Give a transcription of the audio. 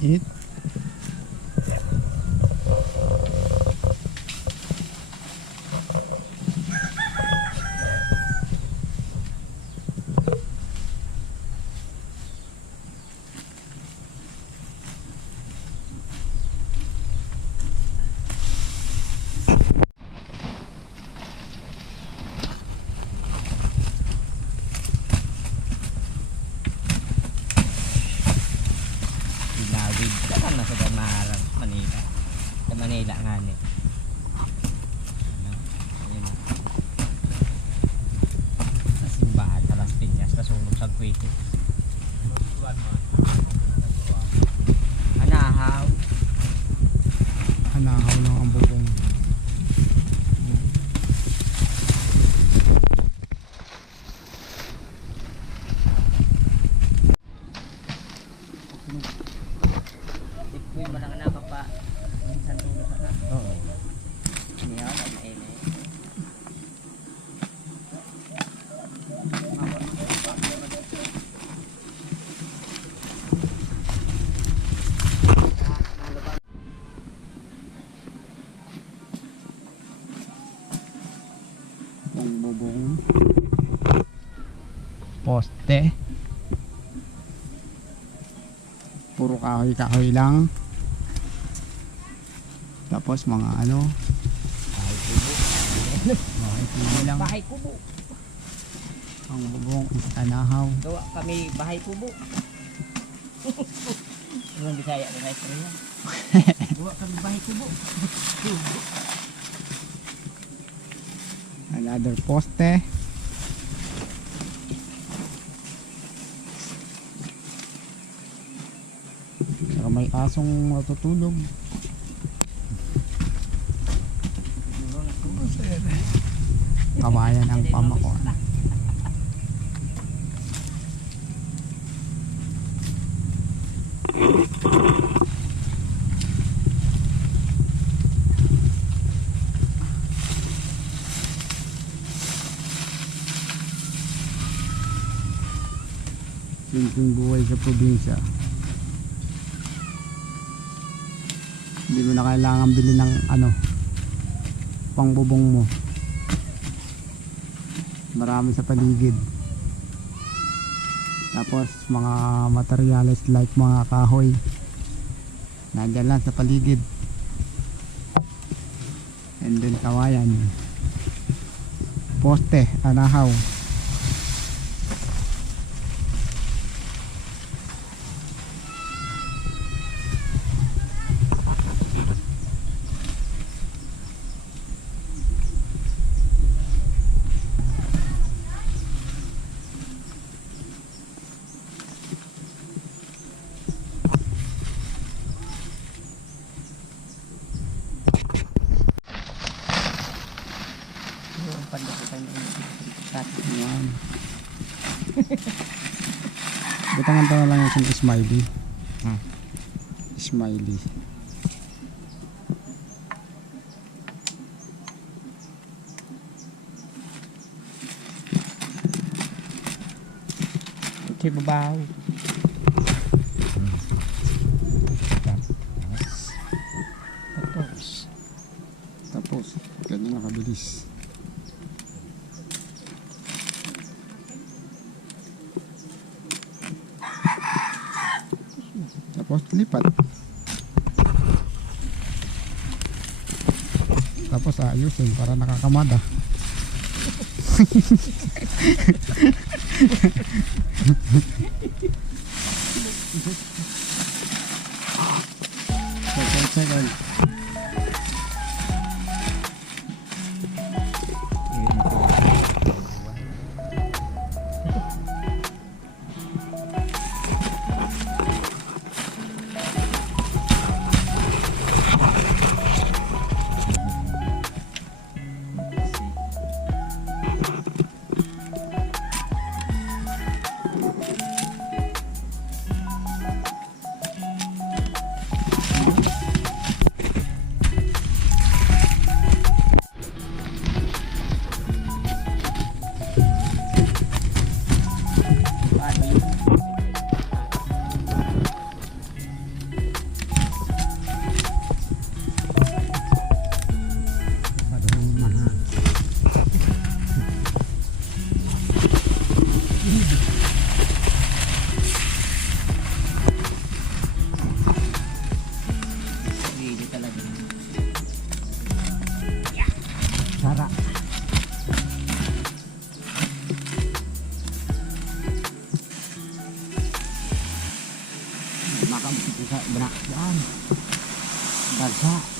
It. Ilawid ka na sa Damarang Manila. Sa Manila nga ni. Ano? Ayun na. Sa simbahan sa Las Piñas nasunog sa Kuwait. Anahaw. Anahaw ng ang bubong. Ito'y manang anak pa. Minsan tulog ka na. Oo. Niya, mainay. Ang bubong. Poste. Puro kahoy-kahoy lang. Tapos mga ano, mga ipili lang. Bahay kubo. Ang bubong is anahaw. Gawa kami bahay kubo. Anong Bisaya ko na istorya? Gawa kami bahay kubo. Another poste. Saka may asong matutulog. Kawayan ang pamakuan. Simpleng buhay sa probinsya. Hindi mo na kailangan bili ng ano, pangbubong mo. Marami sa paligid. Tapos mga materials like mga kahoy, nandyan lang sa paligid. And then kawayan, poste, anahaw. Yung pandakitan yung dati. Yan. Butangan to na lang yung smiley. Smiley. Ito'y babaw. Tapos, ganyan nakabilis. Tapos lipat. Tapos ayusin para nakakamada. Second. Nasa.